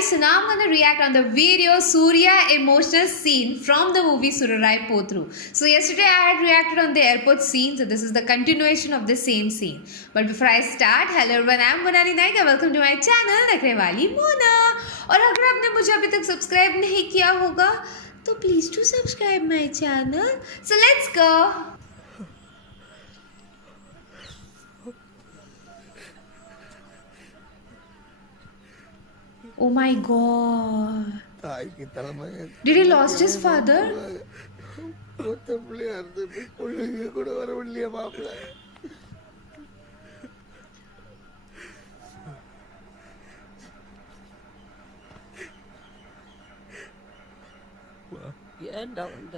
guys, so now I'm gonna react on the video Surya emotional scene from the movie Surarai Potru. So yesterday I had reacted on the airport scene, so this is the continuation of the same scene. But before I start, hello everyone, I'm Monali Naika. Welcome to my channel देखने वाली मोना. और अगर आपने मुझे अभी तक subscribe नहीं किया होगा तो please to subscribe my channel. So let's go. Oh my god. Did he lost his father? ஏன்டா வந்த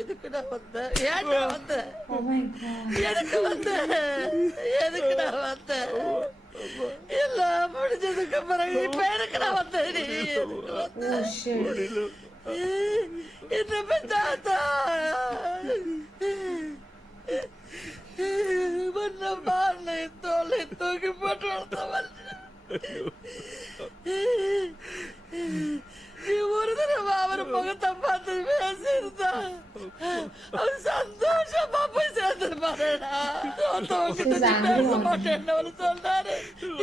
எதுக்குடா வந்த ஏன்டா வந்த Oh my god. எதுக்கு வந்த எதுக்குடா வந்த எல்லாம் முடிஞ்சதுக்கு பிறகு இப்ப எதுக்குடா வந்த நீ Oh shit. என்ன பெத்தாத்தா மன்ன மாலை தோலை தூக்கி போட்டு வளர்த்தவன் நீ ஒரு தடவை அவர் முகத்தை பார்த்து பேசியிருந்தா அவர் சந்தோஷமா போய் சேர்ந்துருப்பாருடா பேச மாட்டேன்னு அவரு சொன்னாரு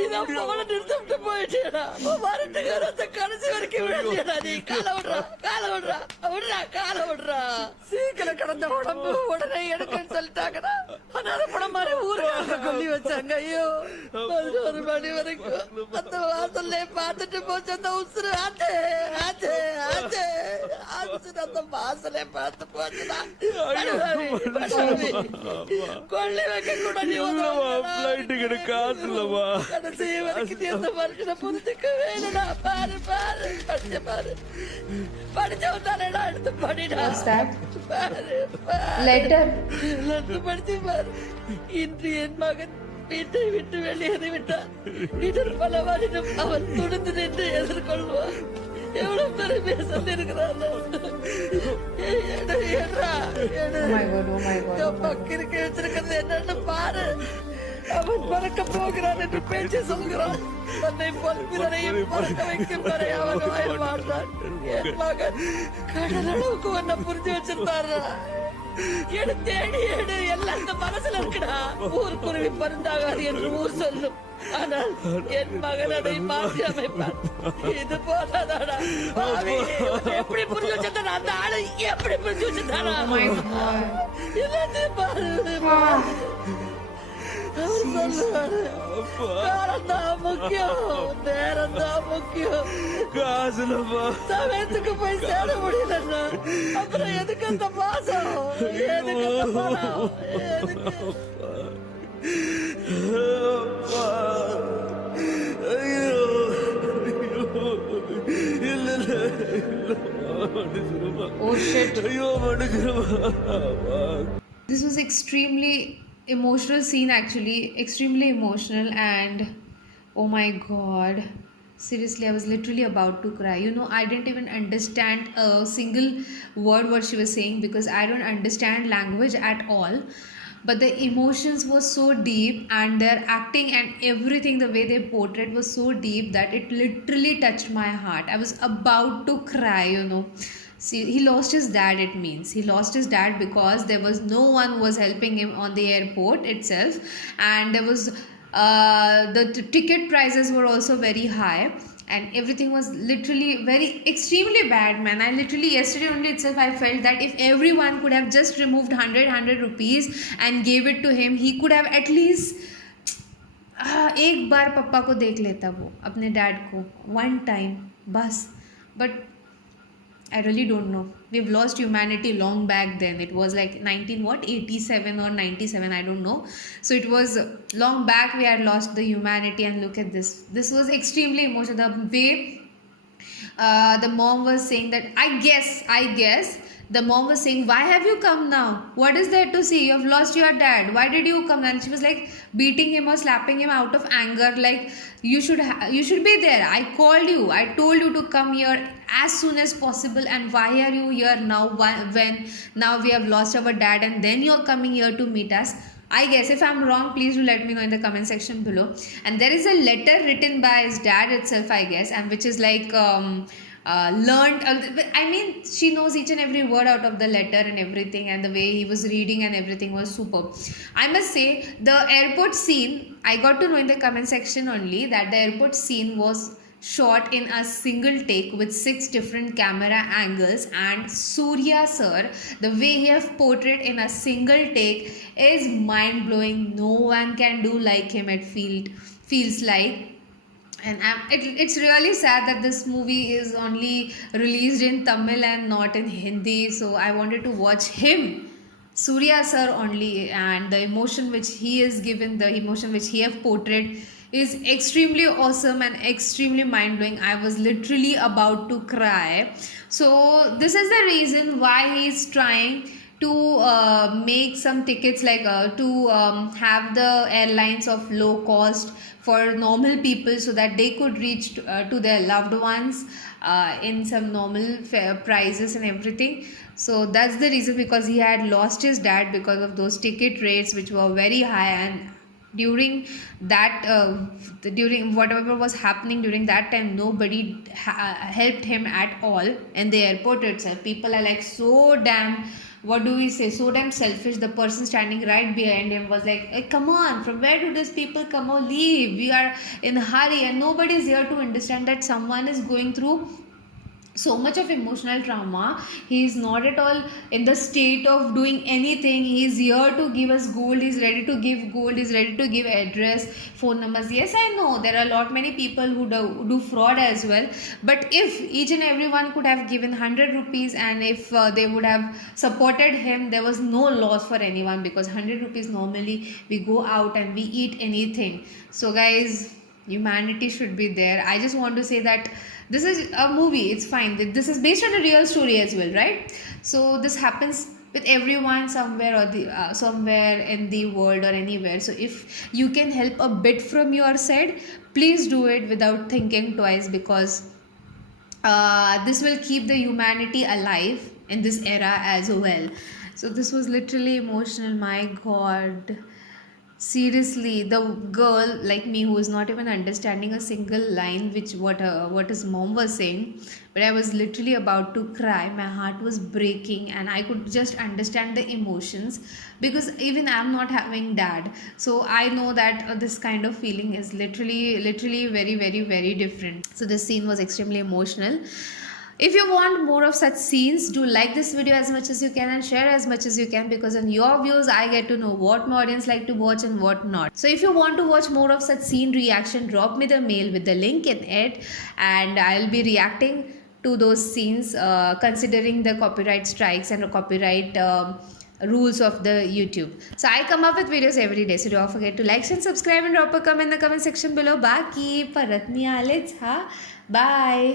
இதான் போன நிறுத்திட்டு போயிட்டேடா வரட்டுங்கிறத கடைசி வரைக்கும் விழுந்தியடா நீ காலை விடுறா சீக்கிரம் கிடந்த உடம்பு உடனே எடுக்கன்னு சொல்லிட்டாங்கடா அனாத படம் மாதிரி ஊருக்காக கொல்லி வச்சாங்க ஐயோ 11 மணி வரைக்கும் அந்த வாசல்ல பார்த்துட்டு போச்சு அந்த உசுறு ஆச்சு அந்த வாசலே பார்த்து போச்சுடா கொள்ளி வைக்க கூட நீ ஃப்ளைட்டுக்கு காசு இல்லவா கடைசி வரைக்கும் எந்த மனுஷனை புரிஞ்சுக்க வேணும்டா பாரு படிச்சவன் தானேடா எடுத்து படிடா What's that? பாரு Letter. படிச்சு பாரு இன்று என் மகன் வீட்டை விட்டு வெளியேறி விட்டார் இதன் பல வருடம் அவன் துணிந்து நின்று எதிர்கொள்வார் எவ்வளவு பெருமையா சொல்லியிருக்கிறார் Oh my god, oh my god. பக்கிருக்கு வச்சிருக்கிறது என்னன்னு பாரு அவன் பறக்க போகிறான் என்று பேச்சு சொல்கிறான் தன்னை பொல்பிறரையும் பறக்க வைக்கும் வரை அவன் வாழ மாட்டான் என் மகன் கடல் அளவுக்கு உன்னை புரிஞ்சு வச்சிருந்தாரா எடு தேடி எடு எல்லாம் இந்த மனசுல இருக்குடா ஊர் குருவி பருந்தாகாது என்று ஊர் சொல்லும் ஆனால் என் மகன் அதை மாற்றி அமைப்பான் இது போதாதாடா பாவி, உன்னை எப்படி புரிஞ்சு வச்சிருந்தானா அந்த ஆளு எப்படி புரிஞ்சு வச்சிருந்தானா Oh my god. எல்லாத்தையும் பாரு அவர் சொல்லுவாரு நேரம் தான் முக்கியம் காசு இல்லவா சமயத்துக்கு போய் சேர முடியலன்னா அப்புறம் எதுக்கு அந்த மாசம் எதுக்கு அந்த பணம் எதுக்கு அப்பா. ஐயோ இல்ல Oh shit. ஐயோ மனுக்கிறவா This was extremely emotional scene actually, extremely emotional, and oh my god, seriously I was literally about to cry. You know, I didn't even understand a single word what she was saying because I don't understand language at all, but the emotions were so deep and their acting and everything, the way they portrayed was so deep that it literally touched my heart. I was about to cry, you know. See, he lost his dad, it means. He lost his dad because there was no one who was helping him on the airport itself. And there was, the ticket prices were also very high. And everything was literally very, extremely bad, man. I literally, yesterday only itself, I felt that if everyone could have just removed 100 rupees and gave it to him, he could have at least एक बार पप्पा को देख लेता वो अपने dad को one time बस. But I really don't know. We've lost humanity long back then. It was like 87 or 97, I don't know. So it was long back we had lost the humanity, and look at this. This was extremely emotional. The way the mom was saying that, I guess the mom was saying, why have you come now? What is there to see? You have lost your dad. Why did you come? And she was like beating him or slapping him out of anger, like you should be there. I called you, I told you to come here as soon as possible, and why are you here now when now we have lost our dad and then you're coming here to meet us? I guess if I'm wrong, please do let me know in the comment section below. And there is a letter written by his dad itself, I guess, and which is like learned. I mean, she knows each and every word out of the letter and everything, and the way he was reading and everything was superb. I must say, the airport scene, I got to know in the comment section only that the airport scene was shot in a single take with 6 different camera angles, and Surya sir, the way he have portrayed in a single take is mind blowing. No one can do like him, it feels like. And it's really sad that this movie is only released in Tamil and not in Hindi, so I wanted to watch him, Surya sir only, and the emotion which he is given, the emotion which he have portrayed is extremely awesome and extremely mind blowing. I was literally about to cry. So this is the reason why he is trying to make some tickets, like to have the airlines of low cost for normal people, so that they could reach to their loved ones in some normal prices and everything. So that's the reason, because he had lost his dad because of those ticket rates which were very high. And during that during whatever was happening during that time, nobody helped him at all. In the airport itself, people are like so damn, what do we say, so damn selfish. The person standing right behind him was like, hey, come on, from where do these people come? Oh, leave, we are in a hurry. And nobody is here to understand that someone is going through so much of emotional trauma. He is not at all in the state of doing anything. He is here to give us gold. He is ready to give gold. He is ready to give address, phone numbers. Yes, I know there are a lot many people who do fraud as well. But if each and everyone could have given 100 rupees, and if they would have supported him, there was no loss for anyone, because 100 rupees normally we go out and we eat anything. So guys, humanity should be there. I just want to say that this is a movie, it's fine, this is based on a real story as well, right? So this happens with everyone somewhere, or the somewhere in the world or anywhere. So if you can help a bit from your side, please do it without thinking twice, because this will keep the humanity alive in this era as well. So this was literally emotional, my god. Seriously, the girl like me, who is not even understanding a single line which what his mom was saying, but I was literally about to cry. My heart was breaking, and I could just understand the emotions, because even I'm not having dad, so I know that this kind of feeling is literally very very very different. So this scene was extremely emotional. If you want more of such scenes, do like this video as much as you can and share as much as you can, because in your views I get to know what my audience like to watch and what not. So if you want to watch more of such scene reaction, drop me the mail with the link in it, and I'll be reacting to those scenes considering the copyright strikes and the copyright rules of the YouTube. So I come up with videos every day, so don't forget to like and subscribe and drop a comment in the comment section below. Baki paratni alets ha. Bye.